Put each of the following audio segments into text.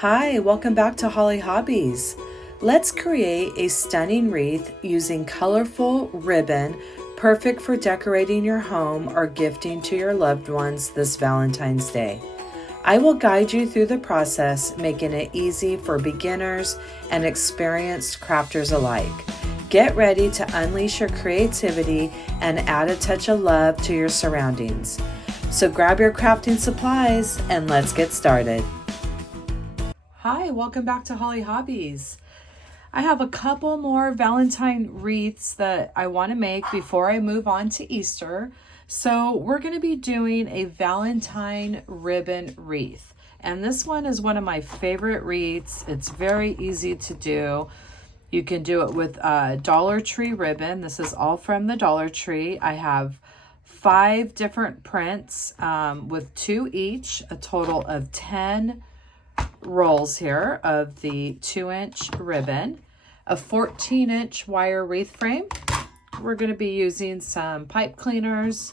Hi, welcome back to Holly Hobbies. Let's create a stunning wreath using colorful ribbon, perfect for decorating your home or gifting to your loved ones this Valentine's Day. I will guide you through the process, making it easy for beginners and experienced crafters alike. Get ready to unleash your creativity and add a touch of love to your surroundings. So grab your crafting supplies and let's get started. Hi, welcome back to Holly Hobbies. I have a couple more Valentine wreaths that I want to make before I move on to Easter. So we're going to be doing a Valentine ribbon wreath. And this one is one of my favorite wreaths. It's very easy to do. You can do it with Dollar Tree ribbon. This is all from the Dollar Tree. I have 5 different prints with 2 each, a total of 10 rolls here of the 2-inch ribbon, a 14-inch wire wreath frame. We're going to be using some pipe cleaners,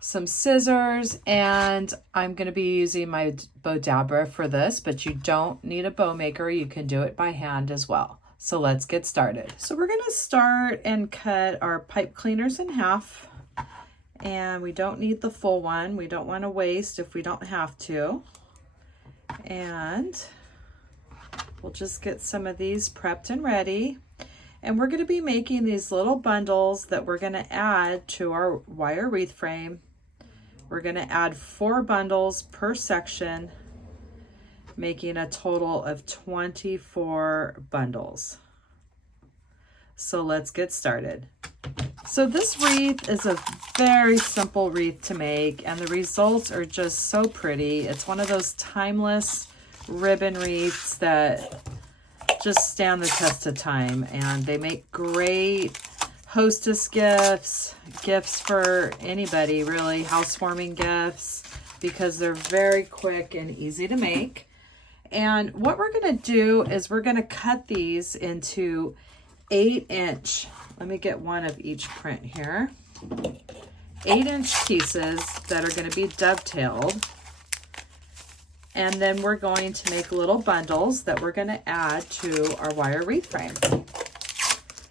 some scissors, and I'm going to be using my bow dabber for this, but you don't need a bow maker. You can do it by hand as well. So let's get started. So we're going to start and cut our pipe cleaners in half, and we don't need the full one. We don't want to waste if we don't have to. And we'll just get some of these prepped and ready. And we're going to be making these little bundles that we're going to add to our wire wreath frame. We're going to add 4 bundles per section, making a total of 24 bundles. So let's get started. So this wreath is a very simple wreath to make, and the results are just so pretty. It's one of those timeless ribbon wreaths that just stand the test of time, and they make great hostess gifts, gifts for anybody really, housewarming gifts, because they're very quick and easy to make. And what we're going to do is we're going to cut these into 8-inch. Let me get one of each print here. 8-inch pieces that are going to be dovetailed. And then we're going to make little bundles that we're going to add to our wire wreath frame.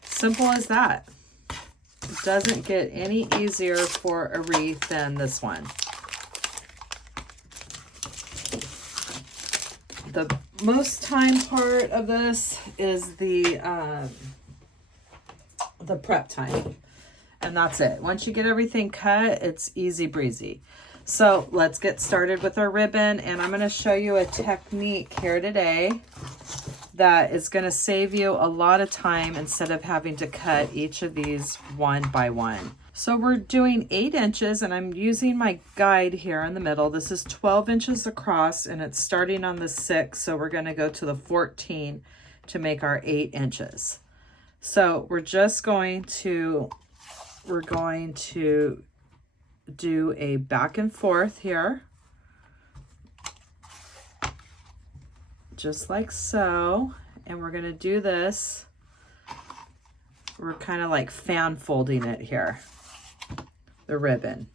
Simple as that. It doesn't get any easier for a wreath than this one. The most time part of this is the prep time, and that's it. Once you get everything cut, it's easy breezy. So let's get started with our ribbon, and I'm going to show you a technique here today that is going to save you a lot of time instead of having to cut each of these one by one. So we're doing 8 inches, and I'm using my guide here in the middle. This is 12 inches across, and it's starting on the 6, so we're going to go to the 14 to make our 8 inches. So we're going to do a back and forth here, just like so. And we're going to do this. We're kind of like fan folding it here, the ribbon.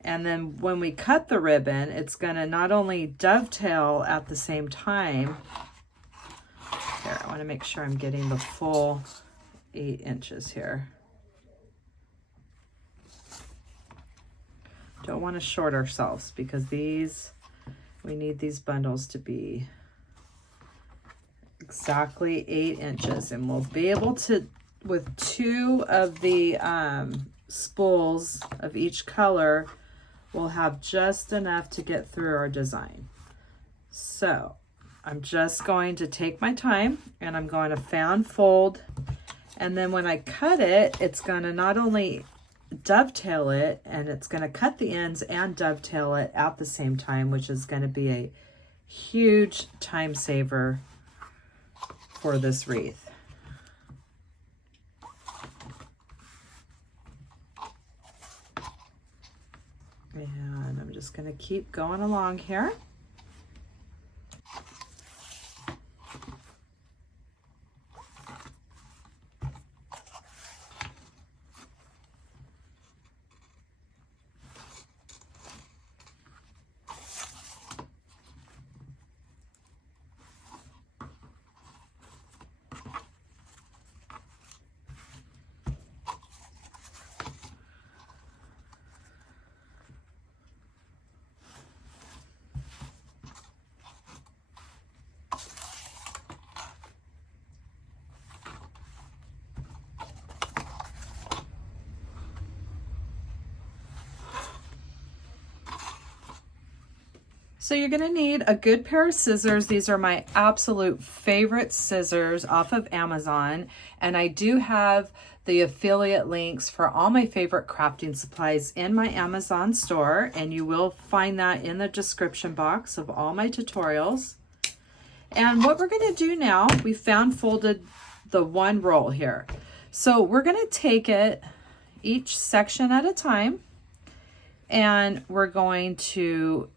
And then when we cut the ribbon, it's going to not only dovetail at the same time. Here, I want to make sure I'm getting the full 8 inches here. Don't want to short ourselves because we need these bundles to be exactly 8 inches. And we'll be able to, with 2 of the spools of each color, we'll have just enough to get through our design. So I'm just going to take my time, and I'm going to fan fold, and then when I cut it, it's going to not only dovetail it, and it's going to cut the ends and dovetail it at the same time, which is going to be a huge time saver for this wreath. And I'm just going to keep going along here. So you're going to need a good pair of scissors. These are my absolute favorite scissors off of Amazon. And I do have the affiliate links for all my favorite crafting supplies in my Amazon store. And you will find that in the description box of all my tutorials. And what we're going to do now, we found folded the one roll here. So we're going to take it each section at a time. And we're going to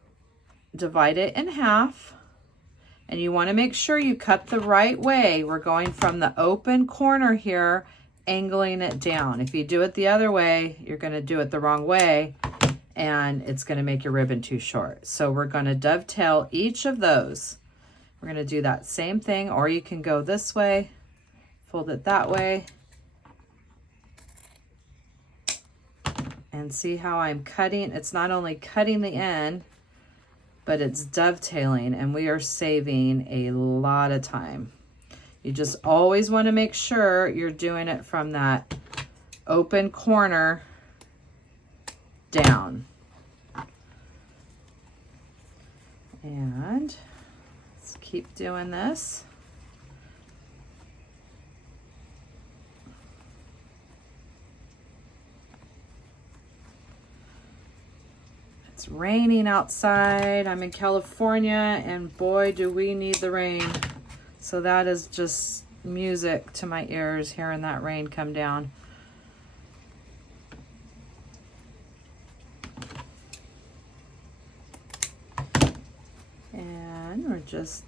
divide it in half, and you want to make sure you cut the right way. We're going from the open corner here, angling it down. If you do it the other way, you're going to do it the wrong way, and it's going to make your ribbon too short. So we're going to dovetail each of those. We're going to do that same thing, or you can go this way, fold it that way, and see how I'm cutting. It's not only cutting the end, but it's dovetailing, and we are saving a lot of time. You just always want to make sure you're doing it from that open corner down. And let's keep doing this. It's raining outside. I'm in California, and boy, do we need the rain. So that is just music to my ears, hearing that rain come down. And we're just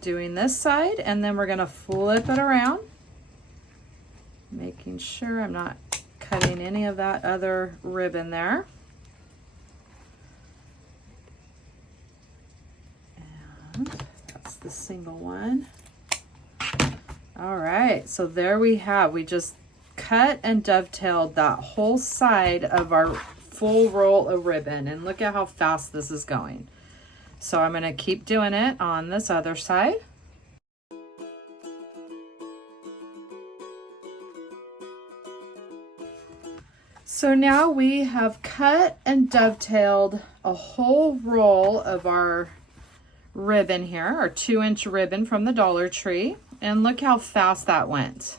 doing this side, and then we're going to flip it around, making sure I'm not cutting any of that other ribbon there. That's the single one. All right, so there we have, we just cut and dovetailed that whole side of our full roll of ribbon, and look at how fast this is going. So I'm going to keep doing it on this other side. So now we have cut and dovetailed a whole roll of our ribbon here, our 2-inch ribbon from the Dollar Tree, and look how fast that went.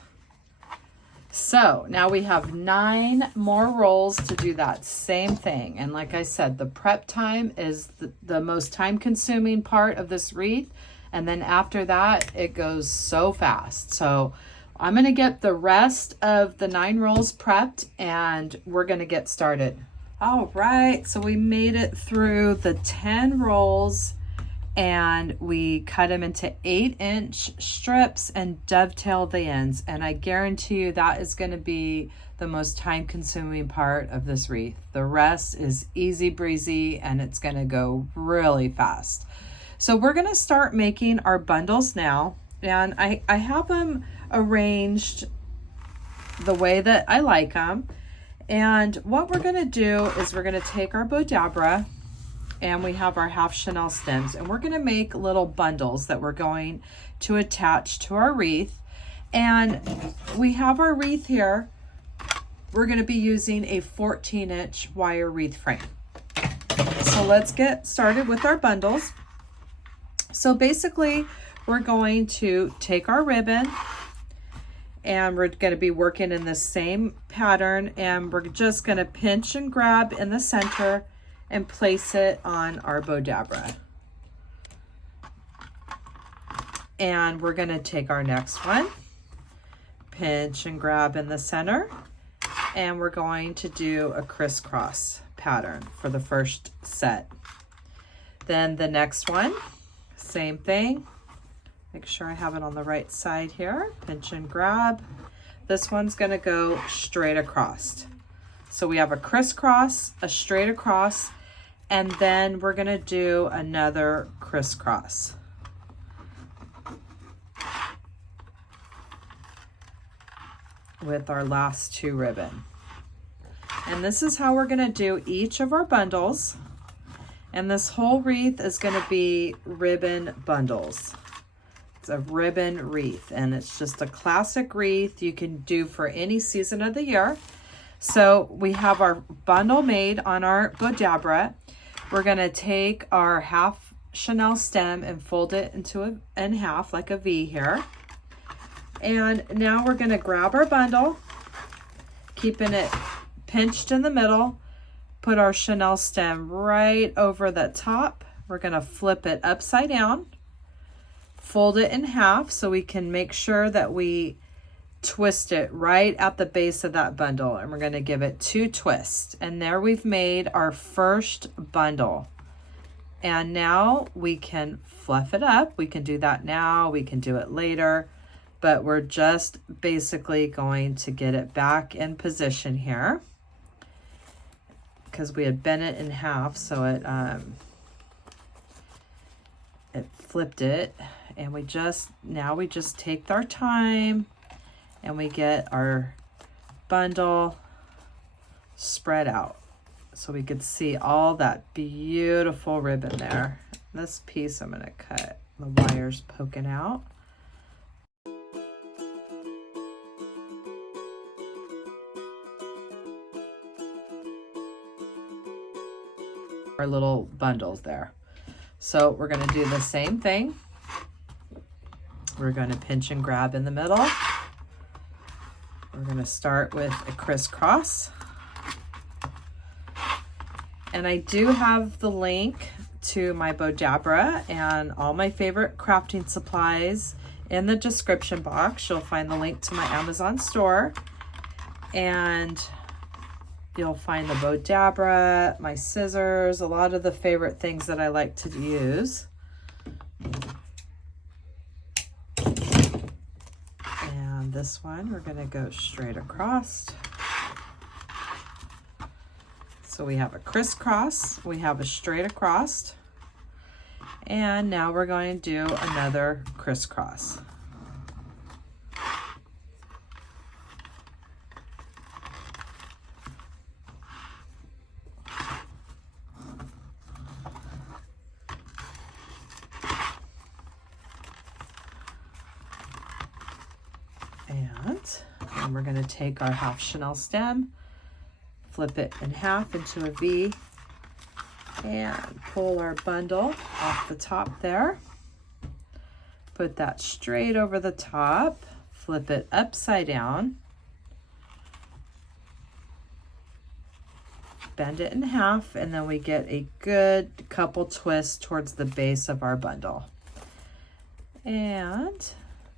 So now we have 9 more rolls to do that same thing. And like I said, the prep time is the most time-consuming part of this wreath, and then after that it goes so fast. So I'm going to get the rest of the 9 rolls prepped, and we're going to get started. All right, so we made it through the 10 rolls, and we cut them into 8-inch strips and dovetailed the ends. And I guarantee you that is going to be the most time-consuming part of this wreath. The rest is easy breezy, and it's going to go really fast. So we're going to start making our bundles now, and I have them arranged the way that I like them. And what we're going to do is we're going to take our Bodabra, and we have our half Chanel stems, and we're going to make little bundles that we're going to attach to our wreath. And we have our wreath here. We're going to be using a 14-inch wire wreath frame. So let's get started with our bundles. So basically, we're going to take our ribbon, and we're going to be working in the same pattern, and we're just going to pinch and grab in the center and place it on our Bodabra. And we're going to take our next one, pinch and grab in the center, and we're going to do a crisscross pattern for the first set. Then the next one, same thing. Make sure I have it on the right side here. Pinch and grab. This one's going to go straight across. So we have a crisscross, a straight across, and then we're going to do another crisscross. With our last 2 ribbon. And this is how we're going to do each of our bundles. And this whole wreath is going to be ribbon bundles. It's a ribbon wreath, and it's just a classic wreath you can do for any season of the year. So we have our bundle made on our Bodabra. we're gonna take our half Chanel stem and fold it in half like a V here. And now we're gonna grab our bundle, keeping it pinched in the middle, put our Chanel stem right over the top. We're gonna flip it upside down, fold it in half so we can make sure that we twist it right at the base of that bundle, and we're going to give it 2 twists. And there we've made our first bundle. And now we can fluff it up. We can do that now, we can do it later, but we're just basically going to get it back in position here because we had bent it in half, so it flipped it. And we just take our time and we get our bundle spread out so we could see all that beautiful ribbon there. This piece I'm going to cut, the wires poking out. Our little bundles there. So we're going to do the same thing. We're going to pinch and grab in the middle. We're going to start with a crisscross. And I do have the link to my Bodabra and all my favorite crafting supplies in the description box. You'll find the link to my Amazon store. And you'll find the Bodabra, my scissors, a lot of the favorite things that I like to use. And this one, we're gonna go straight across. So we have a crisscross, we have a straight across, and now we're going to do another crisscross. And we're going to take our half Chanel stem, flip it in half into a V, and pull our bundle off the top there. Put that straight over the top, flip it upside down, bend it in half, and then we get a good couple twists towards the base of our bundle. And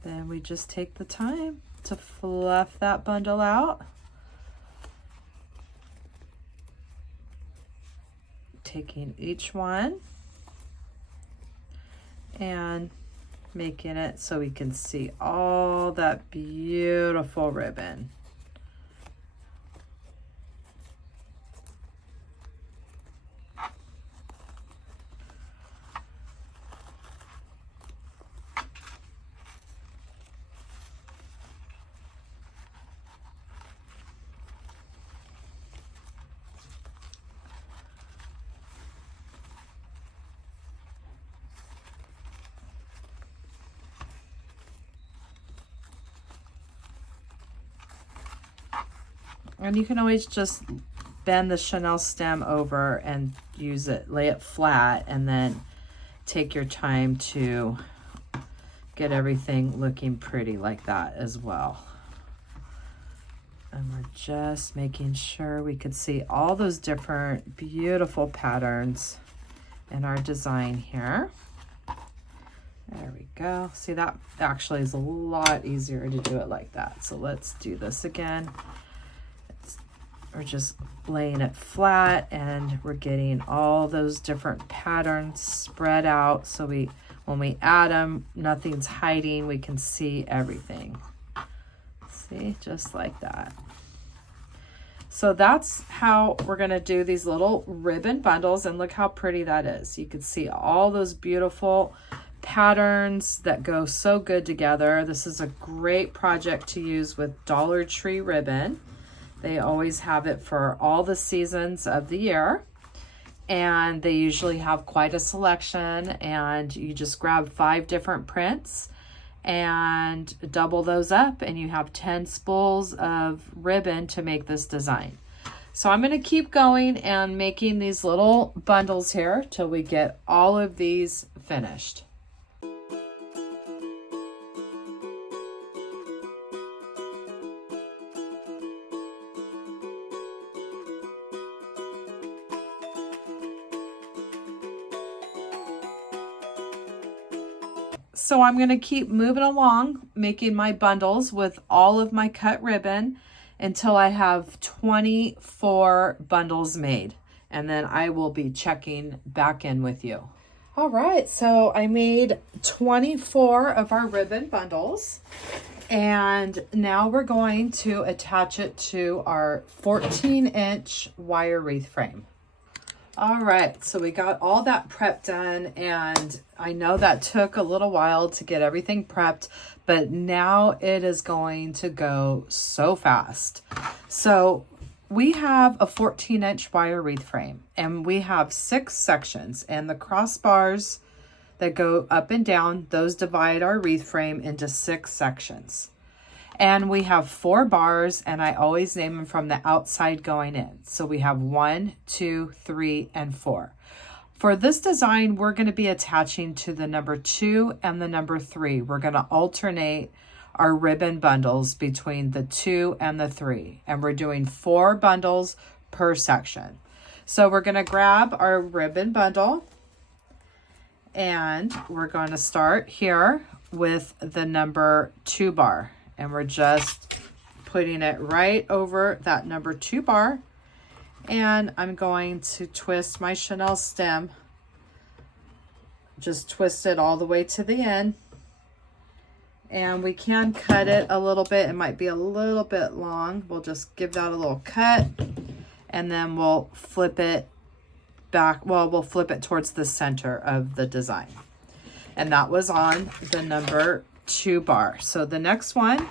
then we just take the time to fluff that bundle out. Taking each one and making it so we can see all that beautiful ribbon. And you can always just bend the Chanel stem over and use it, lay it flat, and then take your time to get everything looking pretty like that as well. And we're just making sure we could see all those different beautiful patterns in our design here. There we go. See, that actually is a lot easier to do it like that. So let's do this again. We're just laying it flat and we're getting all those different patterns spread out so when we add them, nothing's hiding, we can see everything. See, just like that. So that's how we're gonna do these little ribbon bundles, and look how pretty that is. You can see all those beautiful patterns that go so good together. This is a great project to use with Dollar Tree ribbon. They always have it for all the seasons of the year, and they usually have quite a selection, and you just grab 5 different prints and double those up, and you have 10 spools of ribbon to make this design. So I'm going to keep going and making these little bundles here till we get all of these finished. So I'm going to keep moving along, making my bundles with all of my cut ribbon until I have 24 bundles made. And then I will be checking back in with you. All right, so I made 24 of our ribbon bundles. And now we're going to attach it to our 14-inch wire wreath frame. All right, so we got all that prep done, and I know that took a little while to get everything prepped, but now it is going to go so fast. So we have a 14-inch wire wreath frame, and we have 6 sections, and the crossbars that go up and down, those divide our wreath frame into 6 sections. And we have 4 bars, and I always name them from the outside going in. So we have 1, 2, 3, and 4. For this design, we're going to be attaching to the number 2 and the number 3. We're going to alternate our ribbon bundles between the 2 and the 3. And we're doing 4 bundles per section. So we're going to grab our ribbon bundle, and we're going to start here with the number 2 bar. And we're just putting it right over that number 2 bar. And I'm going to twist my chenille stem. Just twist it all the way to the end. And we can cut it a little bit. It might be a little bit long. We'll just give that a little cut. And then we'll flip it back. Well, we'll flip it towards the center of the design. And that was on the number 2 bar. So the next one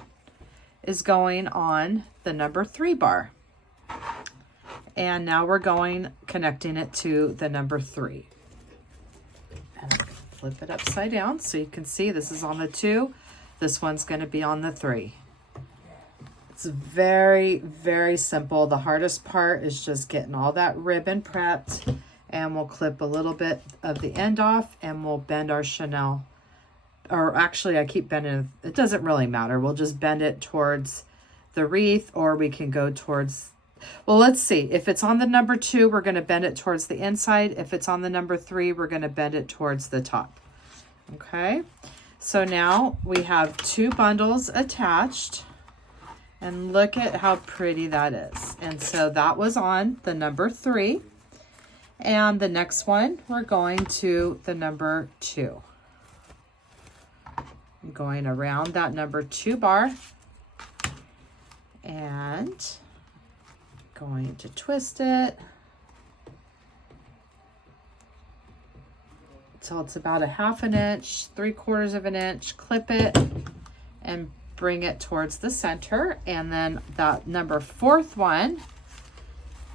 is going on the number 3 bar. And now we're connecting it to the number 3. And flip it upside down so you can see this is on the 2. This one's going to be on the 3. It's very, very simple. The hardest part is just getting all that ribbon prepped. And we'll clip a little bit of the end off, and we'll bend our chenille. Or actually, I keep bending. It doesn't really matter. We'll just bend it towards the wreath, or we can go towards, well, let's see. If it's on the number 2, we're going to bend it towards the inside. If it's on the number 3, we're going to bend it towards the top. Okay. So now we have 2 bundles attached, and look at how pretty that is. And so that was on the number 3. And the next one, we're going to the number 2. I'm going around that number 2 bar and going to twist it till it's about a 1/2 inch, 3/4 of an inch, clip it and bring it towards the center. And then that number 4th one,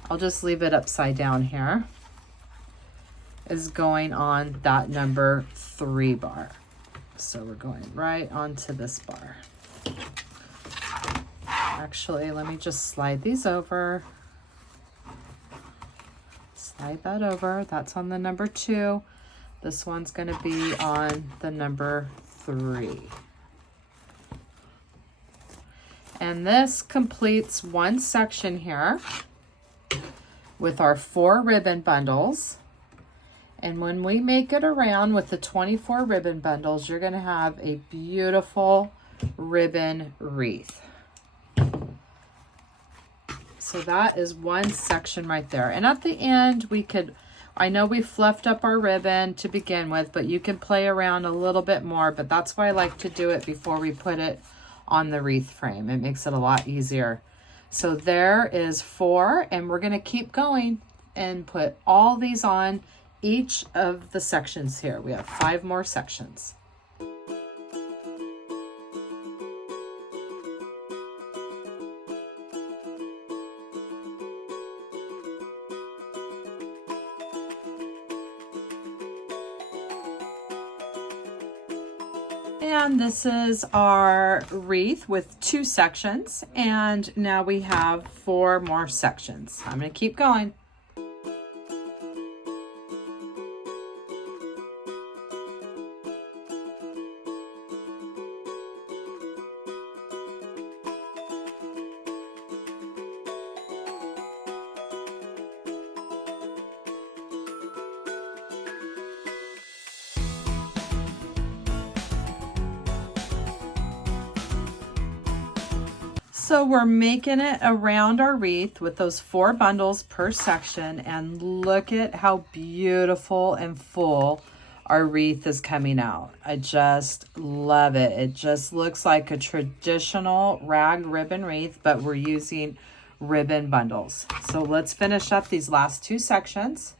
I'll just leave it upside down here, is going on that number 3 bar. So we're going right onto this bar. Actually, let me just slide these over. Slide that over. That's on the number 2. This one's going to be on the number 3. And this completes one section here with our 4 ribbon bundles. And when we make it around with the 24 ribbon bundles, you're going to have a beautiful ribbon wreath. So that is one section right there. And at the end, I know we fluffed up our ribbon to begin with, but you can play around a little bit more. But that's why I like to do it before we put it on the wreath frame. It makes it a lot easier. So there is 4, and we're going to keep going and put all these on each of the sections here. We have 5 more sections. And this is our wreath with 2 sections, and now we have 4 more sections. I'm going to keep going. So we're making it around our wreath with those 4 bundles per section, and look at how beautiful and full our wreath is coming out. I just love it. It just looks like a traditional rag ribbon wreath, but we're using ribbon bundles. So let's finish up these last 2 sections.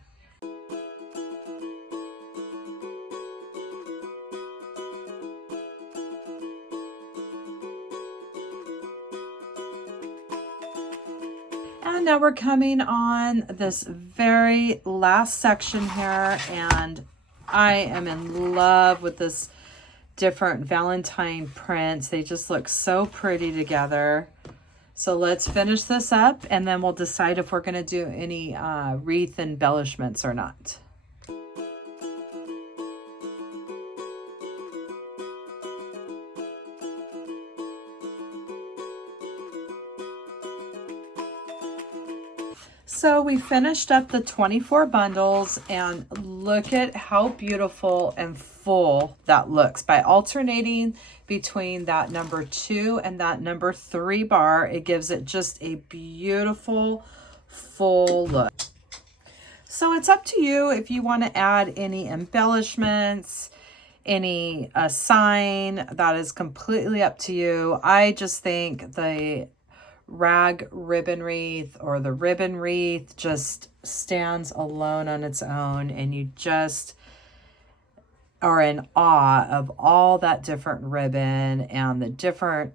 And now we're coming on this very last section here, and I am in love with this different Valentine prints. They just look so pretty together. So let's finish this up, and then we'll decide if we're going to do any wreath embellishments or not. So we finished up the 24 bundles, and look at how beautiful and full that looks. By alternating between that number 2 and that number 3 bar, it gives it just a beautiful full look. So it's up to you if you want to add any embellishments, any sign. That is completely up to you. I just think the rag ribbon wreath or the ribbon wreath just stands alone on its own, and you just are in awe of all that different ribbon and the different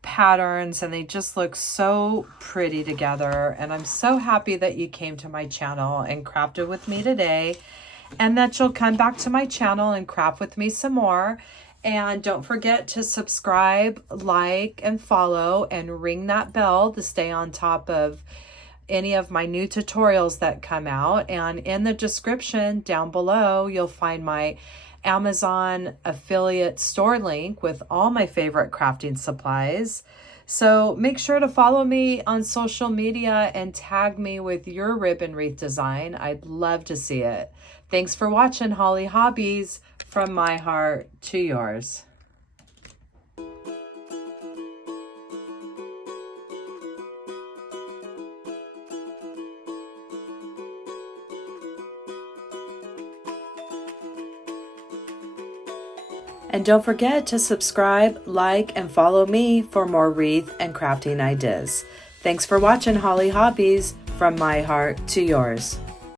patterns, and they just look so pretty together. And I'm so happy that you came to my channel and crafted with me today, and that you'll come back to my channel and craft with me some more. And don't forget to subscribe, like, and follow, and ring that bell to stay on top of any of my new tutorials that come out. And in the description down below, you'll find my Amazon affiliate store link with all my favorite crafting supplies. So make sure to follow me on social media and tag me with your ribbon wreath design. I'd love to see it. Thanks for watching Holly Hobbies. From my heart to yours. And don't forget to subscribe, like, and follow me for more wreath and crafting ideas. Thanks for watching Holly Hobbies. From my heart to yours.